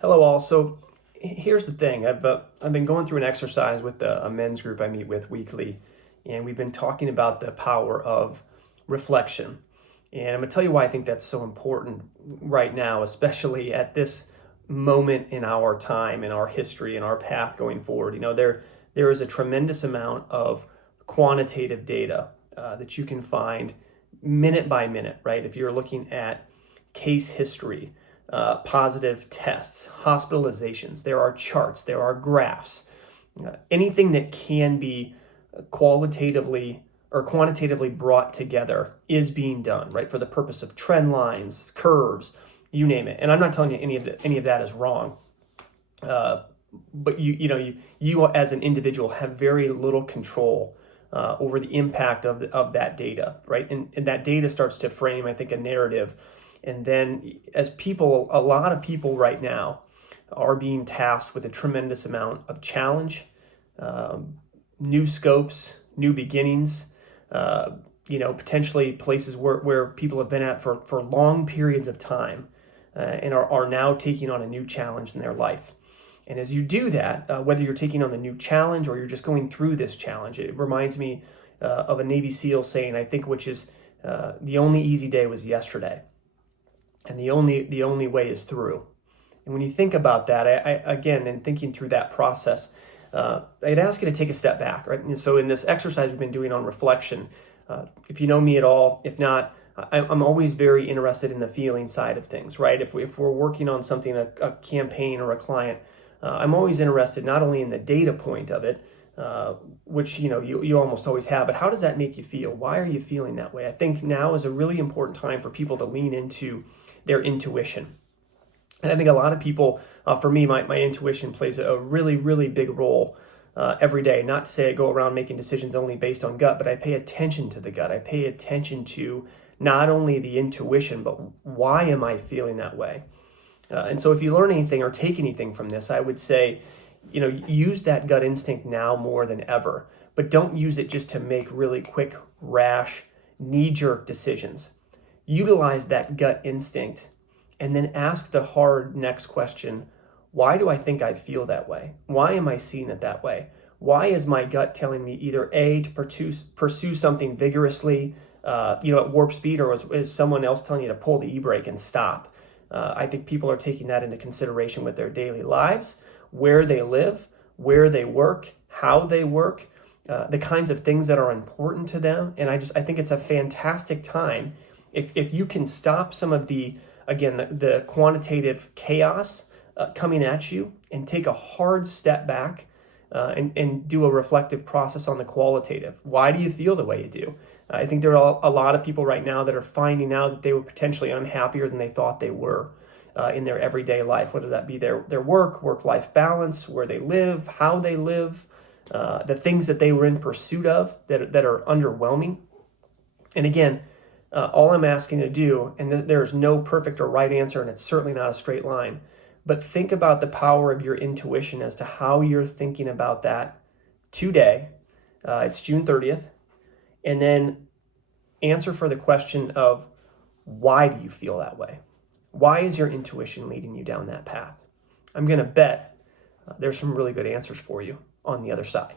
Hello, all. So here's the thing. I've been going through an exercise with a men's group I meet with weekly, and we've been talking about the power of reflection. And I'm gonna tell you why I think that's so important right now, especially at this moment in our time, in our history, in our path going forward. There is a tremendous amount of quantitative data that you can find minute by minute, right? If you're looking at case history, positive tests, hospitalizations, there are charts, there are graphs, anything that can be qualitatively or quantitatively brought together is being done, right? For the purpose of trend lines, curves, you name it. And I'm not telling you any of that is wrong. But you as an individual have very little control over the impact of that data, right? And that data starts to frame, I think, a narrative. And then as people, a lot of people right now are being tasked with a tremendous amount of challenge, new scopes, new beginnings, potentially places where people have been at for long periods of time and are now taking on a new challenge in their life. And as you do that, whether you're taking on the new challenge or you're just going through this challenge, it reminds me of a Navy SEAL saying, I think, which is the only easy day was yesterday. And the only way is through. And when you think about that, in thinking through that process, I'd ask you to take a step back, right? And so in this exercise we've been doing on reflection, if you know me at all, if not, I'm always very interested in the feeling side of things, right? If we're working on something, a campaign or a client, I'm always interested not only in the data point of it, which you almost always have, but how does that make you feel? Why are you feeling that way? I think now is a really important time for people to lean into their intuition. And I think a lot of people, for me, my intuition plays a really, really big role every day. Not to say I go around making decisions only based on gut, but I pay attention to the gut. I pay attention to not only the intuition, but why am I feeling that way? And so if you learn anything or take anything from this, I would say, use that gut instinct now more than ever, but don't use it just to make really quick, rash, knee-jerk decisions. Utilize that gut instinct and then ask the hard next question, why do I think I feel that way? Why am I seeing it that way? Why is my gut telling me either A, to pursue something vigorously, at warp speed, or is someone else telling you to pull the e-brake and stop? I think people are taking that into consideration with their daily lives, where they live, where they work, how they work, the kinds of things that are important to them. And I think it's a fantastic time if you can stop some of the quantitative chaos coming at you and take a hard step back and do a reflective process on the qualitative. Why do you feel the way you do? I think there are a lot of people right now that are finding out that they were potentially unhappier than they thought they were in their everyday life, whether that be their work-life balance, where they live, how they live, the things that they were in pursuit of that are underwhelming. And again, all I'm asking you to do, and there's no perfect or right answer, and it's certainly not a straight line, but think about the power of your intuition as to how you're thinking about that today. It's June 30th. And then answer for the question of, why do you feel that way? Why is your intuition leading you down that path? I'm going to bet there's some really good answers for you on the other side.